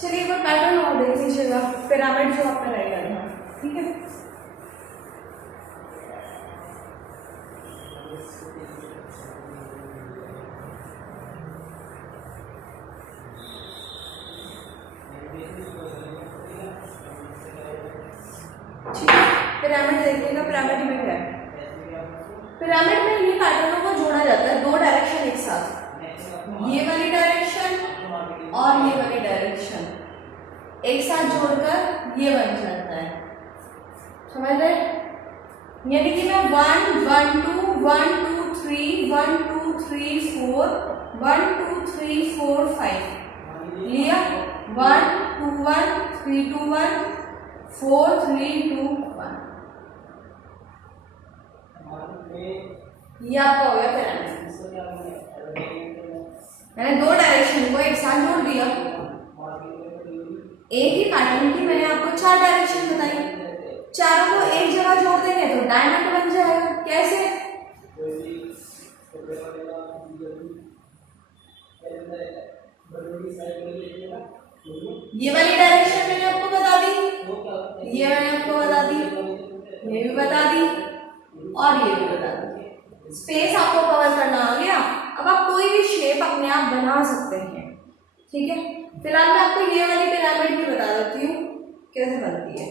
चलिए एक बार पैटर्न और देख लीजिएगा, पिरामिड जो आपका रहेगा यहाँ, ठीक है। पिरामिड देखिएगा, पिरामिड में क्या है, पिरामिड में ये पैटर्नों को जोड़ा जाता है दो डायरेक्शन एक साथ, ये वाली डायरेक्शन और ये वाली डायरेक्शन एक साथ जोड़कर ये बन जाता है, समझ रहे। यानी कि मैं 1 1 2 1 2 3 1 2 3 4 1 2 3 4 5 लिया, 1 2 1 3 2 1 4 3 2 1, ये आपका हो गया पिरामिड। मैंने दो डायरेक्शन को एक साथ जोड़ दिया, एक ही पैटर्न की मैंने आपको 4 डायरेक्शन बताई, चारों को एक जगह जोड़ देंगे तो डायमंड बन जाएगा। कैसे? ये वाली डायरेक्शन मैंने आपको बता दी, ये मैंने आपको बता दी, ये भी बता दी और ये भी बता दी। स्पेस आपको कवर करना आ गया। अब आप कोई भी शेप अपने आप बना सकते हैं, ठीक है। फिलहाल मैं आपको ये वाली पिरामिड भी बता देती हूँ कैसे बनती है।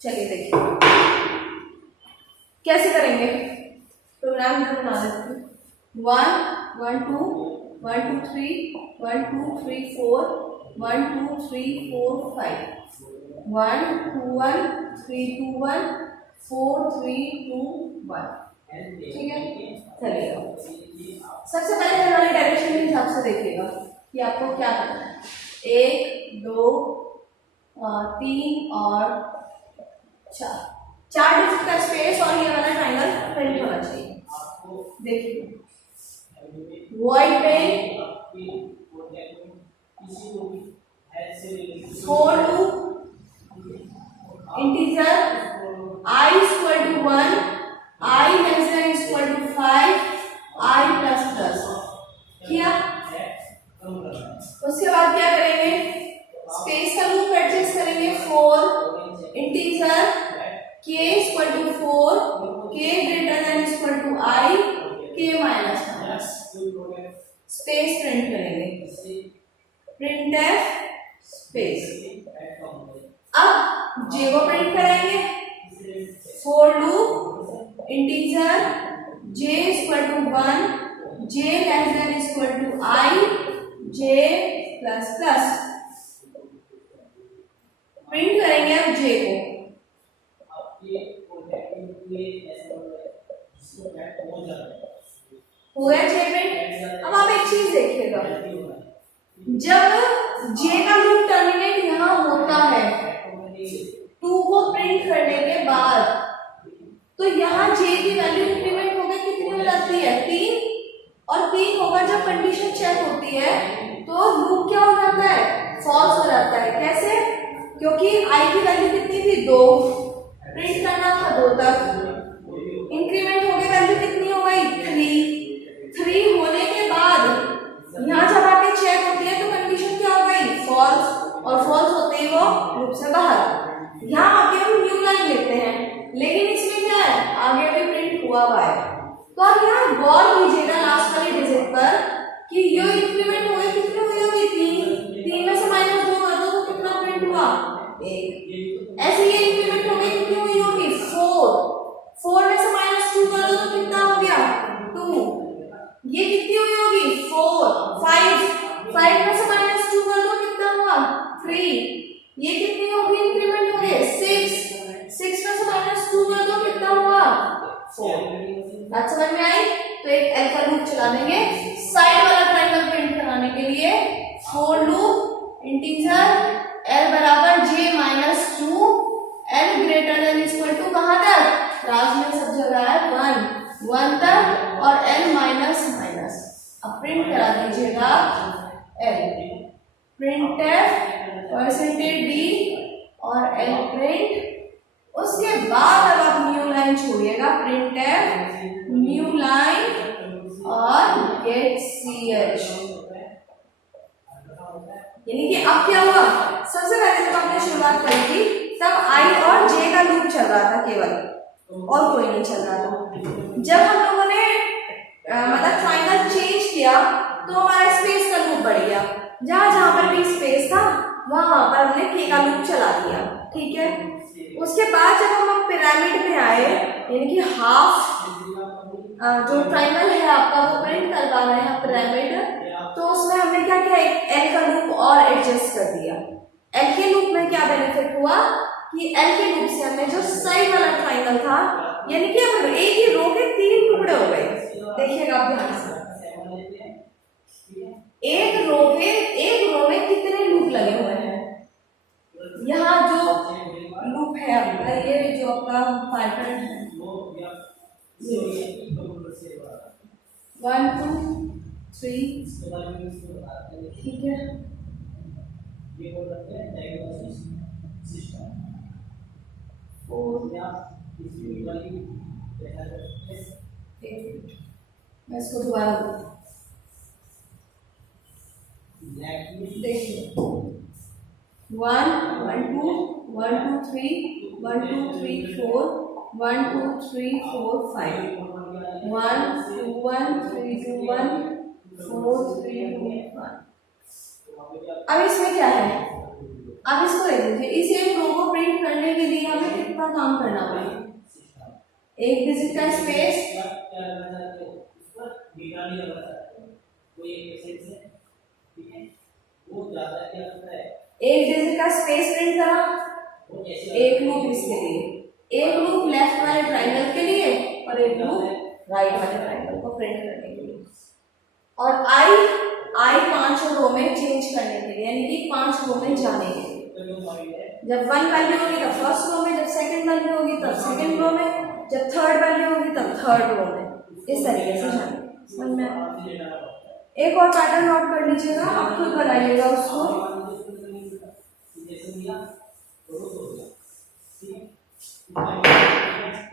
चलिए देखिए कैसे करेंगे, प्रोग्राम जो बना देते हैं। 1 1 2 1 2 3 1 2 3 4 1 2 3 4 5 1 2 1 3 2 1 4 3 2 1, ठीक है। चलिए सबसे पहले ये वाली डायरेक्शन के हिसाब से देखिएगा कि आपको क्या करना है। 1 2 3 और 4 डिजिट का स्पेस और ये वाला ट्रायंगल प्रिंट होना चाहिए। देखिए वॉइड में 4 loop integer I equal to 1 I less than equal to 5 I plus plus किया। उसके बाद क्या करेंगे, स्पेस का लूप एडजस्ट करेंगे। 4 integer k equal to 4 k greater than equal to I k minus minus, space print करेंगे, print F space. अब j को प्रिंट करेंगे। 4 loop integer j equal to 1 j less than equal to I j plus plus, print करेंगे अब j को। हो गया j print. अब आप एक चीज देखिएगा, जब j का लूप टर्मिनेट यहाँ होता है 2 को प्रिंट करने के बाद, तो यहाँ j की वैल्यू इंक्रीमेंट होकर कितनी हो जाती है 3, और 3 होगा जब कंडीशन चेक होती है तो लूप क्या हो जाता है, फॉल्स हो जाता है। कैसे? क्योंकि i की वैल्यू कितनी थी 2, प्रिंट करना था 2 तक, इंक्रीमेंट होकर वैल्यू कितनी हो गई 3 होने के बाद यहाँ जब आके चेक होती है तो कंडीशन क्या हो गई फॉल्स, और फॉल्स होते ही वो लूप से बाहर। यहाँ आगे हम न्यू लाइन लेते हैं, लेकिन इसमें क्या है आगे भी प्रिंट हुआ हुआ है। तो आप यहाँ गौर कीजिएगा लास्ट वाली डिजिट पर कि ये इंक्रीमेंट हो गई, कितनी हुई होगी 3 में से -2 कर दो तो कितना प्रिंट हुआ 1। ऐसे ये इंक्रीमेंट हो गई, कितनी हुई होगी 4 में से -2 कर दो तो कितना हो गया 2। ये कितनी हुई होगी 5 में से -2 कर दो कितना हुआ 3। ये कितनी होगी इंक्रीमेंट हो गए 6 में से -2 कर दो कितना हुआ 4। बात समझ में आई? तो एक एल का लूप चला देंगे साइड वाला ट्रायंगल प्रिंट कराने के लिए। 4 लूप इंटीजर l बराबर j minus 2 l greater than equal to कहां तक, क्लास में सब जगह है 1 तक, और l माइनस माइनस। अब प्रिंट करा दीजिएगा l, print print F, percentage D और एल प्रिंट। उसके बाद अब आप न्यू लाइन छोड़िएगा, प्रिंट एफ, न्यू लाइन और गेट सी एच। यानी कि अब क्या हुआ, सबसे पहले जब आपने शुरुआत करी थी तब आई और जे का लूप चल रहा था केवल, और कोई नहीं चल रहा था। जब हम लोगों ने मतलब ट्राइंगल चेंज किया तो हमारा स्पेस का लूप बढ़ गया, जहां जहां पर भी स्पेस था वहां पर हमने के का लूप चला दिया, ठीक है। उसके बाद जब हम पिरामिड पे आए, यानी कि हाफ जो ट्राइंगल है आपका वो प्रिंट करवा रहे हैं पिरामिड, तो उसमें हमने क्या किया, एक एल का लूप और एडजस्ट कर दिया। एल के लूप में क्या बेनिफिट हुआ कि एल के लूप से हमें जो साइड वाला ट्राइंगल था, यानी कि अब एक ही रो के 3 टुकड़े हो गए। देखिएगा आप ध्यान से, एक रो में कितने लूप लगे हुए हैं। यहाँ जो लूप है आपका, ये जो आपका पैटर्न है 1 2 3, ठीक है। मैं इसको दोबारा देखिए 1 1 2 1 2 3 1 2 3 4 1 2 3 4 5 1 2 1 3 2 1 4 3 2 1। अब इसमें क्या है, अब इसको देख लीजिए, इस एक रो को प्रिंट करने के लिए हमें कितना काम करना पड़ेगा, एक डिजिट का स्पेस, एक डिजिट का स्पेस प्रिंट करा, एक लूप इसके लिए, एक लूप लेफ्ट वाले ट्राइंगल के लिए और एक लूप राइट वाले ट्राइंगल को प्रिंट करने के लिए, और आई 5 रो में चेंज करने के लिए, यानी कि 5 रो में जाने के लिए। जब 1 वैल्यू होगी तब फर्स्ट रो में, जब सेकंड वैल्यू होगी तब सेकंड रो में, जब थर्ड वैल्यू होगी तब थर्ड रो में, इस तरीके से जाने। समझ में? एक और पैटर्न नोट कर लीजिएगा, आप खुद बनाइएगा उसको।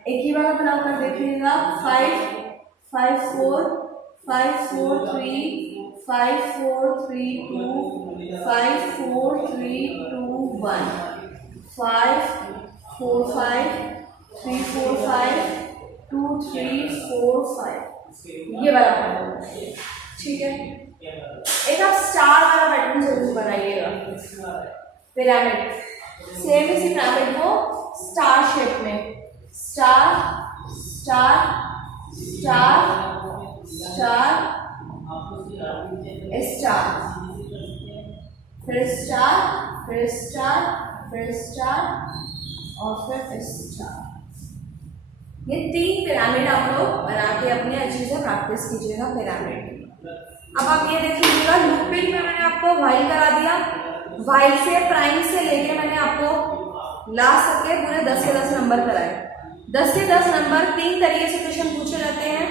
एक ही वाला बनाकर देखिएगा, 5 5 4 5 4 3 5 4 3 2 5 4 3 2 1 5 4 5 3 4 5 2 3 4 5, ये वाला पैटर्न, ठीक है। एक आप स्टार वाला पैटर्न जरूर बनाइएगा, पिरामिड, सेम इसी पिरामिड को स्टार शेप में, star star star star star, फिर स्टार, फिर स्टार, फिर स्टार और फिर स्टार। ये 3 पिरामिड आप लोग बना के अपने अच्छे से प्रैक्टिस कीजिएगा पिरामिड। अब आप ये देखिएगा, लूपिंग में मैंने आपको वाइल करा दिया, वाइल से प्राइम से लेके मैंने आपको लास्ट तक के पूरे 10 के 10 नंबर कराए। 10 के 10 नंबर 3 तरीके से क्वेश्चन पूछे जाते हैं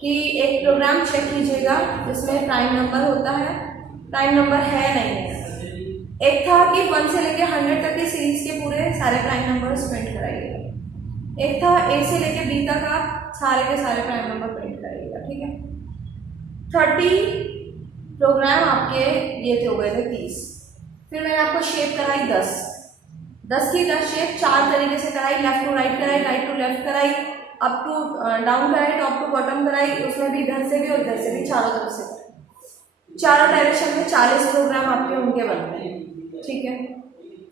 कि एक प्रोग्राम चेक कीजिएगा जिसमें प्राइम नंबर होता है, प्राइम नंबर है नहीं है। एक था कि 1 से लेके 100 तक की सीरीज के पूरे सारे प्राइम नंबर प्रिंट कराइएगा। एक था ए से लेके बी तक आप सारे के सारे प्राइम नंबर प्रिंट करिएगा, ठीक है। 30 प्रोग्राम आपके ये हो गए थे 30। फिर मैंने आपको शेप कराई 10 की 10 शेप 4 तरीके से कराई, लेफ्ट टू राइट कराई, राइट टू लेफ्ट कराई, अप टू डाउन कराई, टॉप टू बॉटम कराई, उसमें भी इधर से भी और इधर से भी, चारों तरफ से कराई। चारों डायरेक्शन में 40 प्रोग्राम आपके उनके बनते हैं, ठीक है।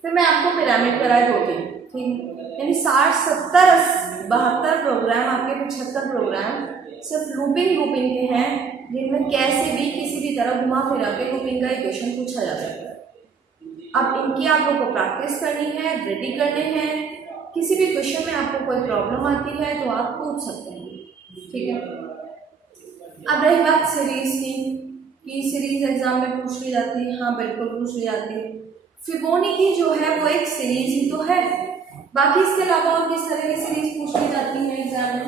फिर मैं आपको पिरामिड कराई 2-3, ठीक, यानी 60 70 72 प्रोग्राम आपके 75 प्रोग्राम सिर्फ लूपिंग के हैं, जिनमें कैसे भी किसी भी तरह घुमा फिरा के लूपिंग का इक्वेशन पूछा जा सकता है। अब इनकी आप लोगों को प्रैक्टिस करनी है, रेडी करने हैं। किसी भी क्वेश्चन में आपको कोई प्रॉब्लम आती है तो आप पूछ सकते हैं, ठीक है। अब रही बात सीरीज की सीरीज एग्जाम में पूछ ली जाती है, हाँ बिल्कुल पूछ ली जाती है। फिबोनाची जो है वो एक सीरीज ही तो है, बाकी इसके अलावा और किस तरह की सीरीज पूछ ली जाती है एग्जाम में?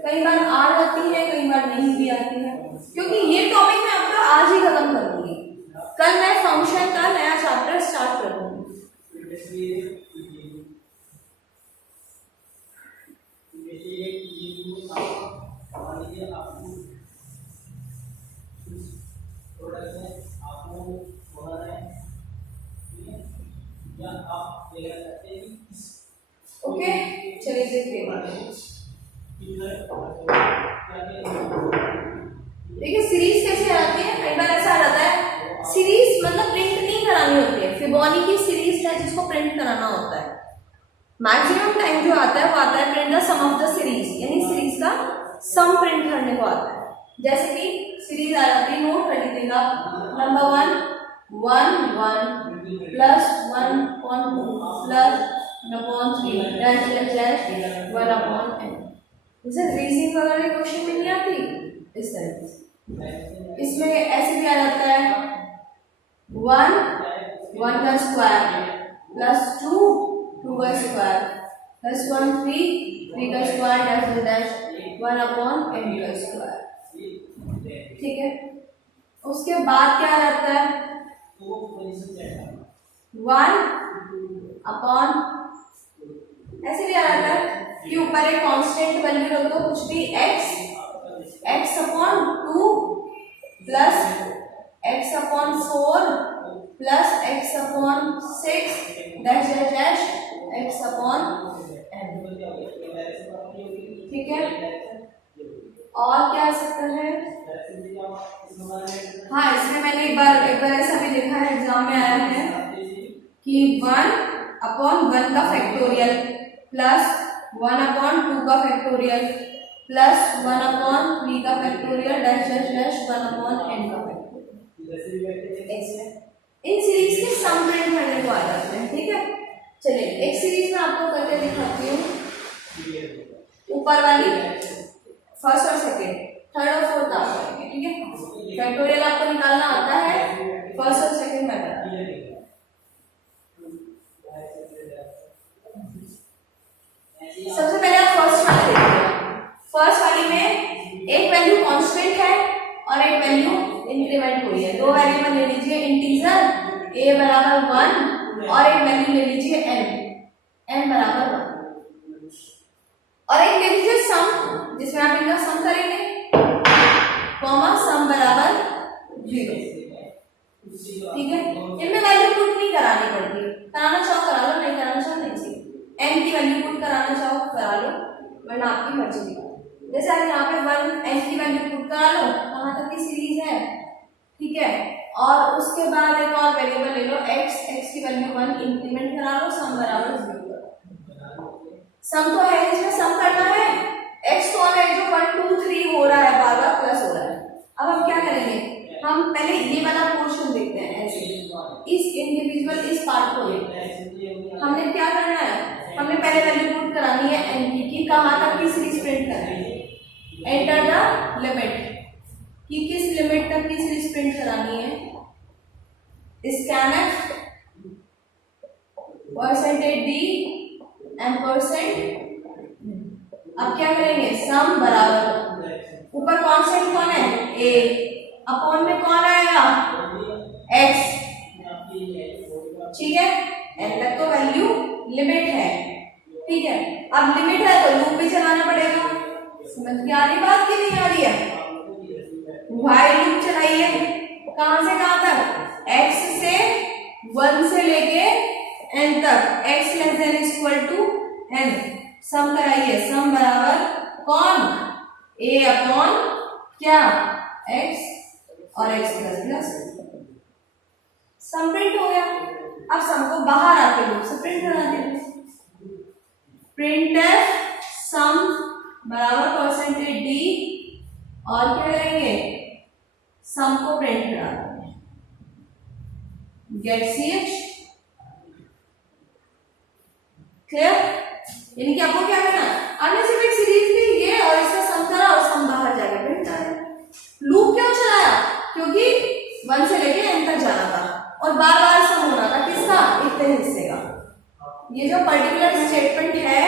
कई बार आ जाती है, कई बार नहीं भी आती है, क्योंकि ये टॉपिक मैं आपका आज ही खत्म करूंगी। कल मैं फंक्शन रखूंगी। ओके, चलिए देखिए देखिए सीरीज कैसे आती है। कई बार ऐसा आ जाता है सीरीज मतलब प्रिंट नहीं करानी होती है, फिबोनाची की सीरीज है जिसको प्रिंट कराना होता है। मैक्सिमम टाइम जो आता है वो आता है print the sum of the series, यानी सीरीज का सम प्रिंट करने को आता है। जैसे कि सीरीज आ जाती है, नोट कर लीजिएगा, number 1 1 1 plus 1/2 plus 1/3 dash dash dash 1/n। जैसे रीजनिंग वाले क्वेश्चन में नहीं आती इस तरह से। इसमें ऐसे भी आ जाता है 1 1 का स्क्वायर प्लस 2 2 का स्क्वायर प्लस 1 3 का स्क्वायर डैश डैश 1/n का स्क्वायर। ठीक है, उसके बाद क्या रहता है 1/, ऐसे भी आ जाता है कि ऊपर एक कांस्टेंट वैल्यू रख दो, कुछ भी x/2 plus x/4 plus x/6 dash dash dash x/n। ठीक है, और क्या आ सकता है, हाँ इसमें मैंने एक बार ऐसा भी देखा है, एग्जाम में आया है कि 1/1 का फैक्टोरियल प्लस 1/2 का फैक्टोरियल प्लस 1/3 का factorial dash dash dash 1/n का फैक्टोरियल। इन सीरीज के सम प्रिंट करने को आ जाते हैं। ठीक है, चलिए एक सीरीज में आपको करके दिखाती हूँ। ऊपर वाली फर्स्ट और सेकेंड, थर्ड और फोर्थ आप करेंगे। ठीक है, फैक्टोरियल आपको निकालना आता है, फर्स्ट और सेकेंड में करना। सबसे पहले आप फर्स्ट वाली देखिए। फर्स्ट वाली में एक वैल्यू कांस्टेंट है और एक वैल्यू इंक्रीमेंट हुई है। दो वेरिएबल ले लीजिए, इंटीजर a बराबर 1 और एक वैल्यू ले लीजिए n बराबर 1 और एक ले लीजिए सम, जिसमें आप इनका सम करेंगे, कॉमा सम बराबर 0। ठीक है, इनमें वैल्यू पुट नहीं करानी पड़ती, कराना चाहो करा लो, नहीं कराना चाहो नहीं चाहिए। n की वैल्यू पुट कराना चाहो करा लो, वरना आपकी मर्जी की बात। जैसे आप यहाँ पे 1 n की वैल्यू पुट करा लो, कहाँ तक की सीरीज है। ठीक है, और उसके बाद एक और वेरिएबल ले लो x की वैल्यू 1 इंक्रीमेंट करा लो, सम बराबर 0। सम तो है, इसमें सम करना है, x तो है जो 1 2 3 हो रहा है, बार बार प्लस हो रहा है। अब हम क्या करेंगे, हम पहले ये वाला पोर्शन देखते हैं, ऐसे इस इंडिविजुअल इस पार्ट को देखते हैं। हमने क्या करना है, हमने पहले वैल्यू पुट करानी है n की, कहाँ तक की सीरीज प्रिंट करनी है, एंटर द लिमिट कि किस लिमिट तक की सीरीज प्रिंट करानी है। Scanf %d %। अब क्या करेंगे, सम बराबर, ऊपर कांस्टेंट कौन है a, अपॉन में कौन आएगा x। ठीक है, n तक तो वैल्यू लिमिट है। ठीक है, अब लिमिट है तो लूप भी चलाना पड़ेगा। समझ में आ रही बात कि नहीं आ रही है, व्हाइल लूप चलाइए, कहां से कहां तक, x से 1 से लेके n तक, x less than equal to n। Sum कराइए, सम बराबर कौन a अपॉन क्या x और x plus plus, sum print हो गया। अब सम को बाहर आके लूप से प्रिंट करा देंगे, प्रिंटफ सम बराबर %d और क्या करेंगे, सम को प्रिंट करा देंगे, गेट ch। क्लियर, यानी कि आपको क्या करना है, आपने सिर्फ एक सीरीज ली ये और इसका सम करा और सम बाहर जाकर प्रिंट करा। लूप क्यों चलाया, क्योंकि 1 से लेके n तक जाना था और बार बार सम होना था, किसका, इतने हिस्से का। ये जो पर्टिकुलर स्टेटमेंट है,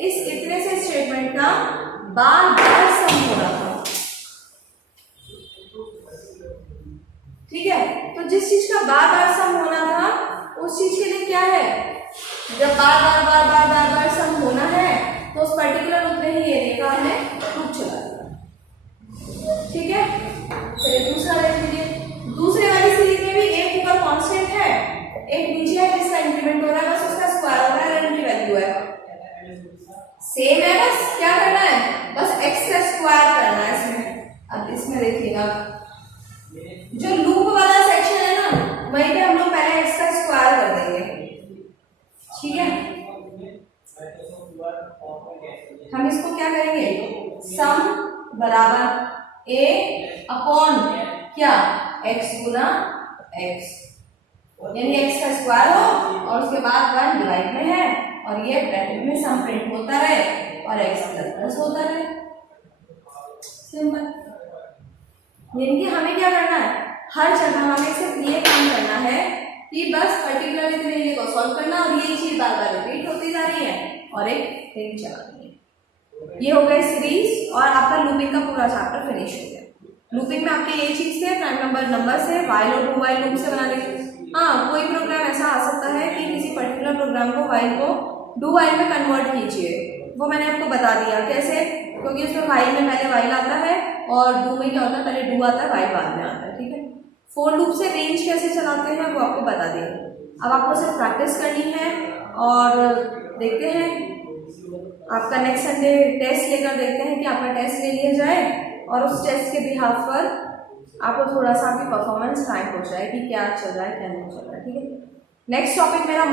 इस इतने से स्टेटमेंट का बार बार सम हो रहा था। ठीक है, तो जिस चीज का बार बार सम होना था उस चीज के लिए क्या है, जब बार बार बार बार बार बार सम होना है तो उस पर्टिकुलर उतने ही एरिया का हमें लूप चला देना। ठीक है, चलिए दूसरा देख लीजिए। दूसरे वाली सीरीज में भी एक ऊपर कांस्टेंट है, एक नीचे है जिसका इंक्रीमेंट हो रहा है, बस उसका स्क्वायर हो रहा है, रन की वैल्यू है सेम है, बस क्या करना है, बस x का स्क्वायर करना है इसमें। अब इसमें देखिएगा जो लूप वाला सेक्शन है ना, वहीं पे हम लोग पहले x का स्क्वायर कर देंगे। ठीक है, हम इसको क्या करेंगे, सम बराबर a अपॉन क्या, x गुना x, यानी x का स्क्वायर हो और उसके बाद 1 डिवाइड में है और ये ब्रैकेट में सम प्रिंट होता रहे और x प्लस होता रहे। सिंपल। यानी कि हमें क्या करना है, हर जगह हमें सिर्फ ये काम करना है कि बस पर्टिकुलर इतने एरिया को सॉल्व करना और ये चीज बार बार रिपीट होती जा रही है और एक रिंग चला रही है। ये हो गई सीरीज और आपका लूपिंग का पूरा चैप्टर फिनिश हो गया। लूपिंग में आपके ये चीज थे, प्राइम नंबर से, वाइल और डू वाइल लूप से बना देंगे। हाँ, कोई प्रोग्राम ऐसा आ सकता है कि किसी पर्टिकुलर प्रोग्राम को वाइल को डू वाइल में कन्वर्ट कीजिए, वो मैंने आपको बता दिया कैसे, क्योंकि उसमें वाइल में पहले वाइल आता है और डू में क्या होता है, पहले डू आता है वाइल बाद में आता है। ठीक है, फोर लूप से रेंज कैसे चलाते हैं वो आपको बता दिया। अब आपको सिर्फ प्रैक्टिस करनी है और देखते हैं आपका नेक्स्ट संडे टेस्ट लेकर देखते हैं कि आपका टेस्ट ले लिया जाए और उस टेस्ट के बिहाफ पर आपको थोड़ा सा आपकी परफॉर्मेंस रैंक हो जाए कि क्या चल रहा है क्या नहीं चल रहा है। ठीक है, नेक्स्ट टॉपिक मेरा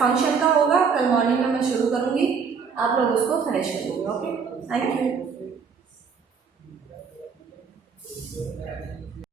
फंक्शन का होगा, कल मॉर्निंग में मैं शुरू करूंगी, आप लोग उसको फिनिश कर देंगे। Okay, thank you.